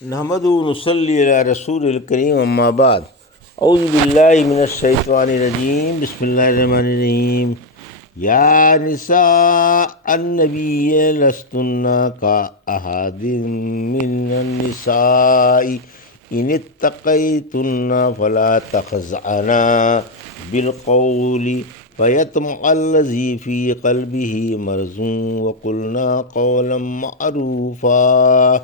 نحمد نصلی علی رسول الکریم اما بعد اعوذ باللہ من الشیطان الرجیم بسم اللہ الرحمن الرحیم یا نساء النبی لستن کا احد من النساء ان اتقیتن فلا تخضعن بالقول فیطمع الذی فی قلبہ مرض وقلنا قولا معروفا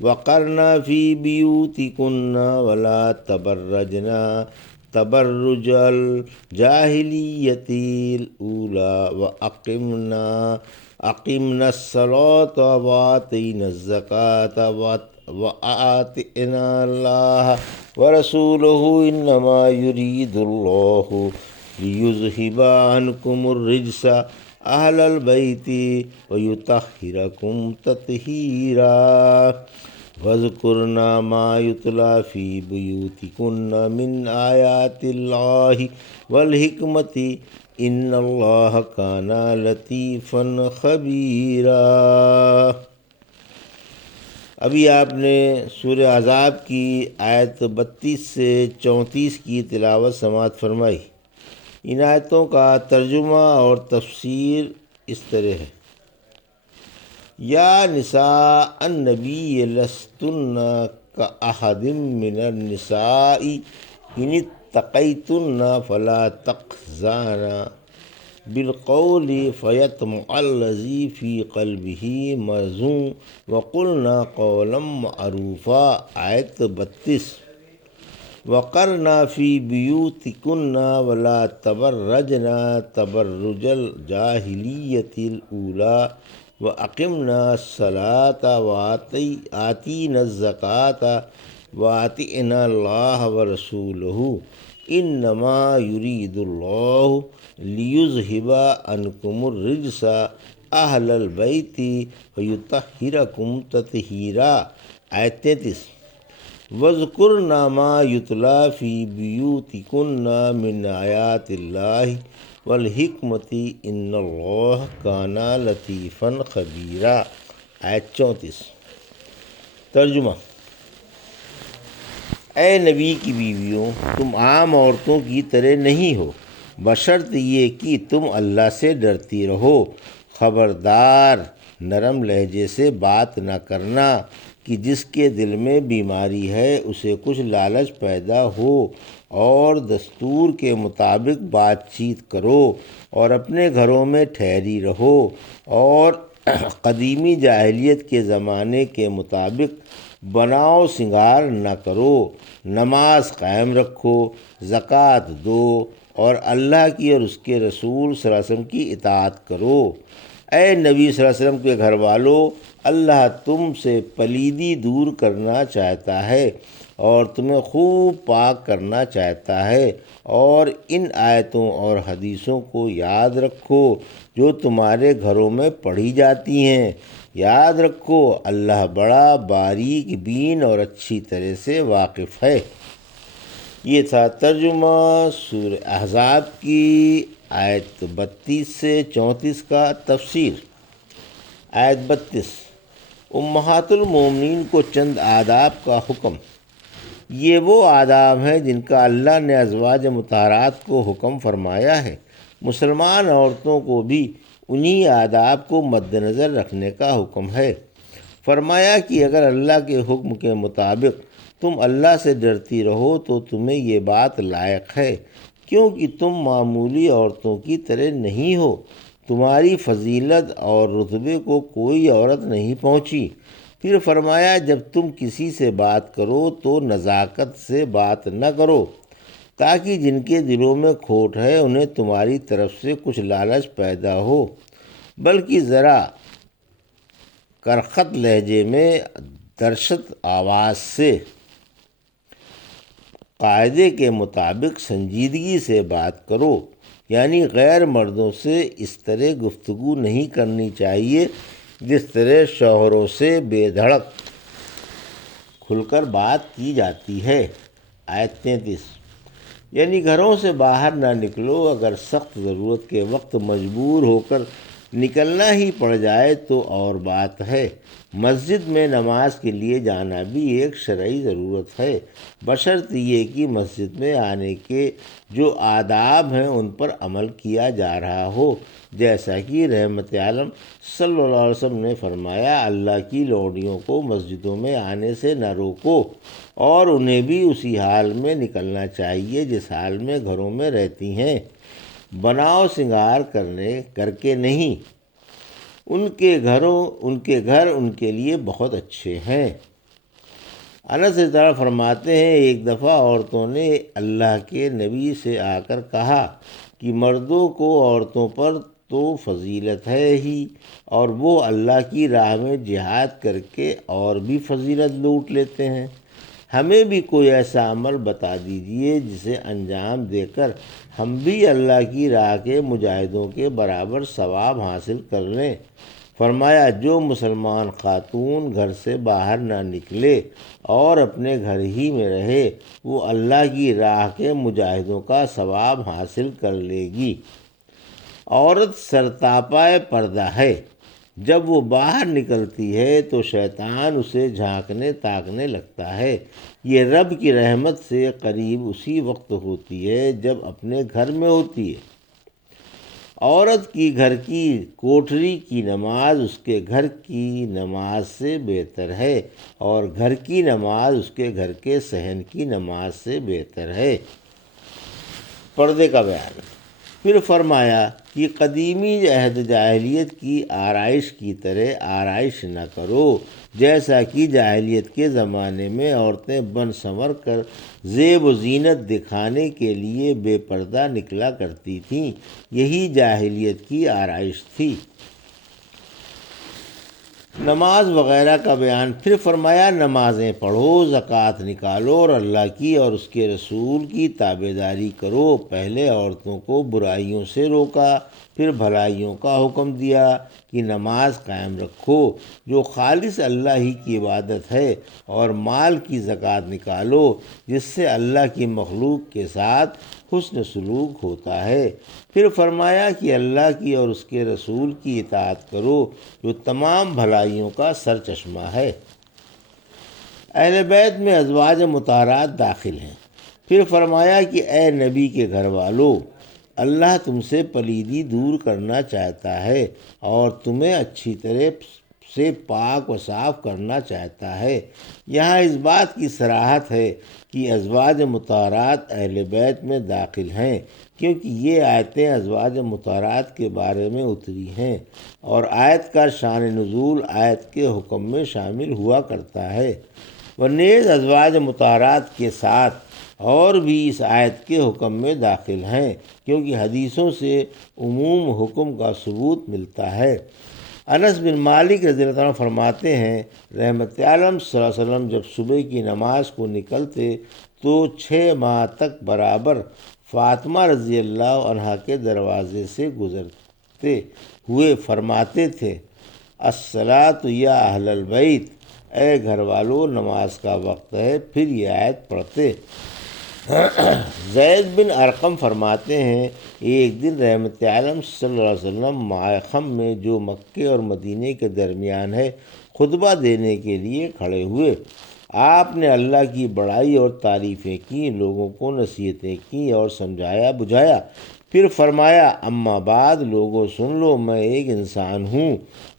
وقرنا فی بیوتکن ولا تبرجنا تبرج الجاہلیت الاولی اقمنا الصلاة وآتینا الزکاة وآتئنا اللہ ورسولہ انما یرید اللہ لیذہب عنکم الرجس اہل البیت ویطہرکم تطہیرا وَاذْكُرْنَ مَا يُتْلَى فِي بُيُوتِكُنَّ مِنْ آيَاتِ اللَّهِ وَالْحِكْمَةِ إِنَّ اللَّهَ كَانَ لَطِيفًا خَبِيرًا۔ ابھی آپ نے سورہ احزاب کی آیت 32 سے 34 کی تلاوت سماعت فرمائی۔ ان آیتوں کا ترجمہ اور تفسیر اس طرح ہے: یا نساء النبی لستن کاحد من النساء ان اتقیتن فلا تخضعن بالقول فیطمع الذی فی قلبہ مرض وقلنا قولا معروفا۔ آیت 32۔ وقرنا فی بیوتکن ولا تبرجنا تبرج الجاہلیت الاولی وَأَقِمْنَا الصَّلَاةَ وَآتِينَا الزَّكَاةَ وَآتِئْنَا اللَّهَ وَرَسُولَهُ إِنَّمَا يُرِيدُ اللَّهُ لِيُذْهِبَ عَنْكُمُ الرِّجْسَ أَهْلَ الْبَيْتِ وَيُطَهِّرَكُمْ تَطْهِيرًا۔ آیت 33۔ وَاذْكُرْنَ مَا يُتْلَى فِي بُيُوتِكُنَّ مِنْ آيَاتِ اللَّهِ وَالْحِكْمَةِ إِنَّ اللَّهَ كَانَ لَطِيفًا خَبِيرًا۔ آیت 34۔ ترجمہ: اے نبی کی بیویوں، تم عام عورتوں کی طرح نہیں ہو، بشرط یہ کہ تم اللہ سے ڈرتی رہو۔ خبردار، نرم لہجے سے بات نہ کرنا کہ جس کے دل میں بیماری ہے اسے کچھ لالچ پیدا ہو، اور دستور کے مطابق بات چیت کرو اور اپنے گھروں میں ٹھہری رہو، اور قدیمی جاہلیت کے زمانے کے مطابق بناؤ سنگار نہ کرو، نماز قائم رکھو، زکوٰۃ دو، اور اللہ کی اور اس کے رسول صلی اللہ علیہ وسلم کی اطاعت کرو۔ اے نبی صلی اللہ علیہ وسلم کے گھر والو، اللہ تم سے پلیدی دور کرنا چاہتا ہے اور تمہیں خوب پاک کرنا چاہتا ہے، اور ان آیتوں اور حدیثوں کو یاد رکھو جو تمہارے گھروں میں پڑھی جاتی ہیں۔ یاد رکھو اللہ بڑا باریک بین اور اچھی طرح سے واقف ہے۔ یہ تھا ترجمہ سورہ احزاب کی آیت 32 سے 34 کا۔ تفسیر: آیت 32۔ امہات المومنین کو چند آداب کا حکم۔ یہ وہ آداب ہیں جن کا اللہ نے ازواج مطہرات کو حکم فرمایا ہے۔ مسلمان عورتوں کو بھی انہی آداب کو مد نظر رکھنے کا حکم ہے۔ فرمایا کہ اگر اللہ کے حکم کے مطابق تم اللہ سے ڈرتی رہو تو تمہیں یہ بات لائق ہے، کیونکہ تم معمولی عورتوں کی طرح نہیں ہو، تمہاری فضیلت اور رتبے کو کوئی عورت نہیں پہنچی۔ پھر فرمایا جب تم کسی سے بات کرو تو نزاکت سے بات نہ کرو، تاکہ جن کے دلوں میں کھوٹ ہے انہیں تمہاری طرف سے کچھ لالچ پیدا ہو، بلکہ ذرا کرخت لہجے میں درشت آواز سے قاعدے کے مطابق سنجیدگی سے بات کرو، یعنی غیر مردوں سے اس طرح گفتگو نہیں کرنی چاہیے جس طرح شوہروں سے بے دھڑک کھل کر بات کی جاتی ہے۔ آیت 33۔ یعنی گھروں سے باہر نہ نکلو، اگر سخت ضرورت کے وقت مجبور ہو کر نکلنا ہی پڑ جائے تو اور بات ہے۔ مسجد میں نماز کے لیے جانا بھی ایک شرعی ضرورت ہے، بشرط یہ کہ مسجد میں آنے کے جو آداب ہیں ان پر عمل کیا جا رہا ہو، جیسا کہ رحمت عالم صلی اللہ علیہ وسلم نے فرمایا، اللہ کی لوڈیوں کو مسجدوں میں آنے سے نہ روکو، اور انہیں بھی اسی حال میں نکلنا چاہیے جس حال میں گھروں میں رہتی ہیں، بناؤ سنگار کر کے نہیں۔ ان کے گھر ان کے لیے بہت اچھے ہیں۔ انس رضی اللہ عنہ فرماتے ہیں، ایک دفعہ عورتوں نے اللہ کے نبی سے آ کر کہا کہ مردوں کو عورتوں پر تو فضیلت ہے ہی، اور وہ اللہ کی راہ میں جہاد کر کے اور بھی فضیلت لوٹ لیتے ہیں، ہمیں بھی کوئی ایسا عمل بتا دیجئے جسے انجام دے کر ہم بھی اللہ کی راہ کے مجاہدوں کے برابر ثواب حاصل کر لیں۔ فرمایا، جو مسلمان خاتون گھر سے باہر نہ نکلے اور اپنے گھر ہی میں رہے، وہ اللہ کی راہ کے مجاہدوں کا ثواب حاصل کر لے گی۔ عورت سرتاپائے پردہ ہے، جب وہ باہر نکلتی ہے تو شیطان اسے جھانکنے تاکنے لگتا ہے۔ یہ رب کی رحمت سے قریب اسی وقت ہوتی ہے جب اپنے گھر میں ہوتی ہے۔ عورت کی گھر کی کوٹھری کی نماز اس کے گھر کی نماز سے بہتر ہے، اور گھر کی نماز اس کے گھر کے صحن کی نماز سے بہتر ہے۔ پردے کا بیان۔ پھر فرمایا کہ قدیمی عہد جاہلیت کی آرائش کی طرح آرائش نہ کرو، جیسا کہ جاہلیت کے زمانے میں عورتیں بن سنور کر زیب و زینت دکھانے کے لیے بے پردہ نکلا کرتی تھیں، یہی جاہلیت کی آرائش تھی۔ نماز وغیرہ کا بیان۔ پھر فرمایا، نمازیں پڑھو، زکوٰۃ نکالو، اور اللہ کی اور اس کے رسول کی تابعداری کرو۔ پہلے عورتوں کو برائیوں سے روکا، پھر بھلائیوں کا حکم دیا کہ نماز قائم رکھو جو خالص اللہ ہی کی عبادت ہے، اور مال کی زکوٰۃ نکالو جس سے اللہ کی مخلوق کے ساتھ حسن سلوک ہوتا ہے۔ پھر فرمایا کہ اللہ کی اور اس کے رسول کی اطاعت کرو جو تمام بھلائیوں کا سرچشمہ ہے۔ اہل بیت میں ازواج مطہرات داخل ہیں۔ پھر فرمایا کہ اے نبی کے گھر والو، اللہ تم سے پلیدی دور کرنا چاہتا ہے اور تمہیں اچھی طرح سے پاک و صاف کرنا چاہتا ہے۔ یہاں اس بات کی صراحت ہے کہ ازواج مطہرات اہل بیت میں داخل ہیں، کیونکہ یہ آیتیں ازواج مطہرات کے بارے میں اتری ہیں، اور آیت کا شان نزول آیت کے حکم میں شامل ہوا کرتا ہے۔ نیز ازواج مطہرات کے ساتھ اور بھی اس آیت کے حکم میں داخل ہیں، کیونکہ حدیثوں سے عموم حکم کا ثبوت ملتا ہے۔ انس بن مالک رضی اللہ عنہ فرماتے ہیں، رحمت عالم صلی اللہ علیہ وسلم جب صبح کی نماز کو نکلتے تو 6 ماہ تک برابر فاطمہ رضی اللہ عنہا کے دروازے سے گزرتے ہوئے فرماتے تھے، الصلاۃ یا اہل البیت، اے گھر والو نماز کا وقت ہے۔ پھر یہ آیت پڑھتے۔ زید بن ارقم فرماتے ہیں، ایک دن رحمت عالم صلی اللہ علیہ وسلم معخم میں جو مکے اور مدینے کے درمیان ہے خطبہ دینے کے لیے کھڑے ہوئے۔ آپ نے اللہ کی بڑائی اور تعریفیں کی، لوگوں کو نصیحتیں کی اور سمجھایا بجھایا۔ پھر فرمایا، اما بعد لوگوں سن لو، میں ایک انسان ہوں،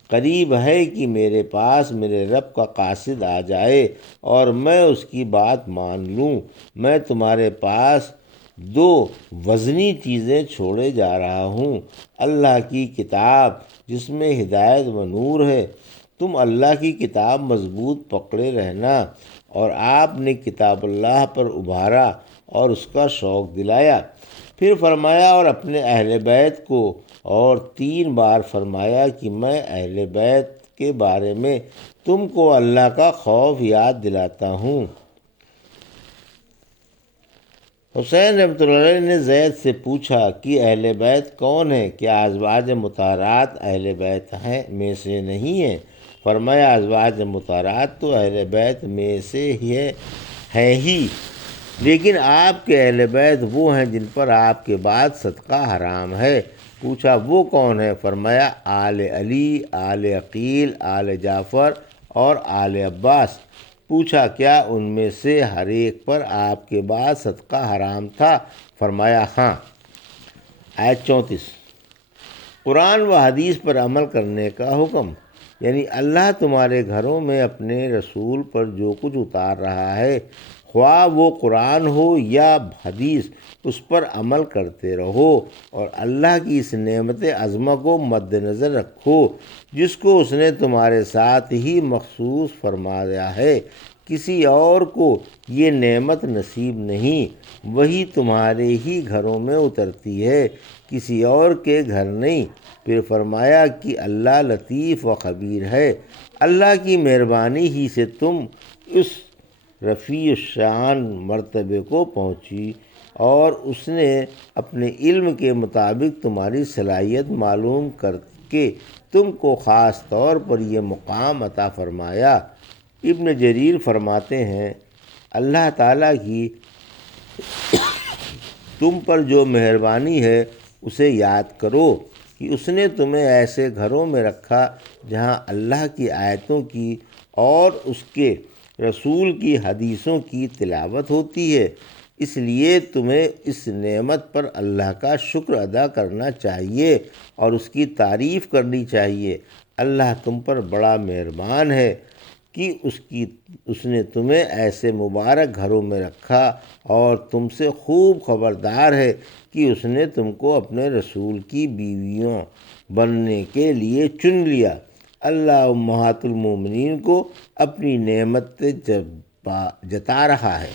قریب ہے کہ میرے پاس میرے رب کا قاصد آ جائے اور میں اس کی بات مان لوں۔ میں تمہارے پاس 2 وزنی چیزیں چھوڑے جا رہا ہوں، اللہ کی کتاب جس میں ہدایت و نور ہے، تم اللہ کی کتاب مضبوط پکڑے رہنا، اور آپ نے کتاب اللہ پر ابھارا اور اس کا شوق دلایا۔ پھر فرمایا، اور اپنے اہل بیت کو، اور 3 بار فرمایا کہ میں اہل بیت کے بارے میں تم کو اللہ کا خوف یاد دلاتا ہوں۔ حسین رحمۃ اللہ علیہ نے زید سے پوچھا کہ اہل بیت کون ہیں؟ کیا ازواج مطہرات اہل بیت میں سے نہیں ہیں؟ فرمایا، ازواج مطہرات تو اہل بیت میں سے ہیں ہی، لیکن آپ کے اہل بیت وہ ہیں جن پر آپ کے بعد صدقہ حرام ہے، پوچھا وہ کون ہے؟ فرمایا آل علی، آل عقیل، آل جعفر اور آل عباس۔ پوچھا کیا ان میں سے ہر ایک پر آپ کے بعد صدقہ حرام تھا؟ فرمایا ہاں۔ آیت 34، قرآن و حدیث پر عمل کرنے کا حکم، یعنی اللہ تمہارے گھروں میں اپنے رسول پر جو کچھ اتار رہا ہے، خواہ وہ قرآن ہو یا حدیث، اس پر عمل کرتے رہو، اور اللہ کی اس نعمت عظمہ کو مد نظر رکھو جس کو اس نے تمہارے ساتھ ہی مخصوص فرمایا ہے۔ کسی اور کو یہ نعمت نصیب نہیں، وہی تمہارے ہی گھروں میں اترتی ہے، کسی اور کے گھر نہیں۔ پھر فرمایا کہ اللہ لطیف و خبیر ہے۔ اللہ کی مہربانی ہی سے تم اس رفیع الشان مرتبے کو پہنچی، اور اس نے اپنے علم کے مطابق تمہاری صلاحیت معلوم کر کے تم کو خاص طور پر یہ مقام عطا فرمایا۔ ابن جریر فرماتے ہیں اللہ تعالیٰ کی تم پر جو مہربانی ہے اسے یاد کرو کہ اس نے تمہیں ایسے گھروں میں رکھا جہاں اللہ کی آیتوں کی اور اس کے رسول کی حدیثوں کی تلاوت ہوتی ہے، اس لیے تمہیں اس نعمت پر اللہ کا شکر ادا کرنا چاہیے اور اس کی تعریف کرنی چاہیے۔ اللہ تم پر بڑا مہربان ہے کہ اس نے تمہیں ایسے مبارک گھروں میں رکھا، اور تم سے خوب خبردار ہے کہ اس نے تم کو اپنے رسول کی بیویوں بننے کے لیے چن لیا۔ اللہ امہات المومنین کو اپنی نعمت جتا رہا ہے۔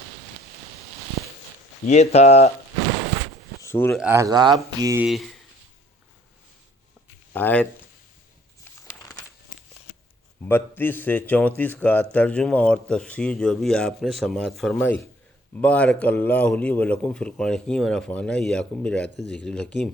یہ تھا سورہ احزاب کی آیت 32 سے 34 کا ترجمہ اور تفسیر جو بھی آپ نے سماعت فرمائی۔ بارک اللہ لی و لکم فی القرآن الحکیم و نفعنی وایاکم بآیات الذکر الحکیم۔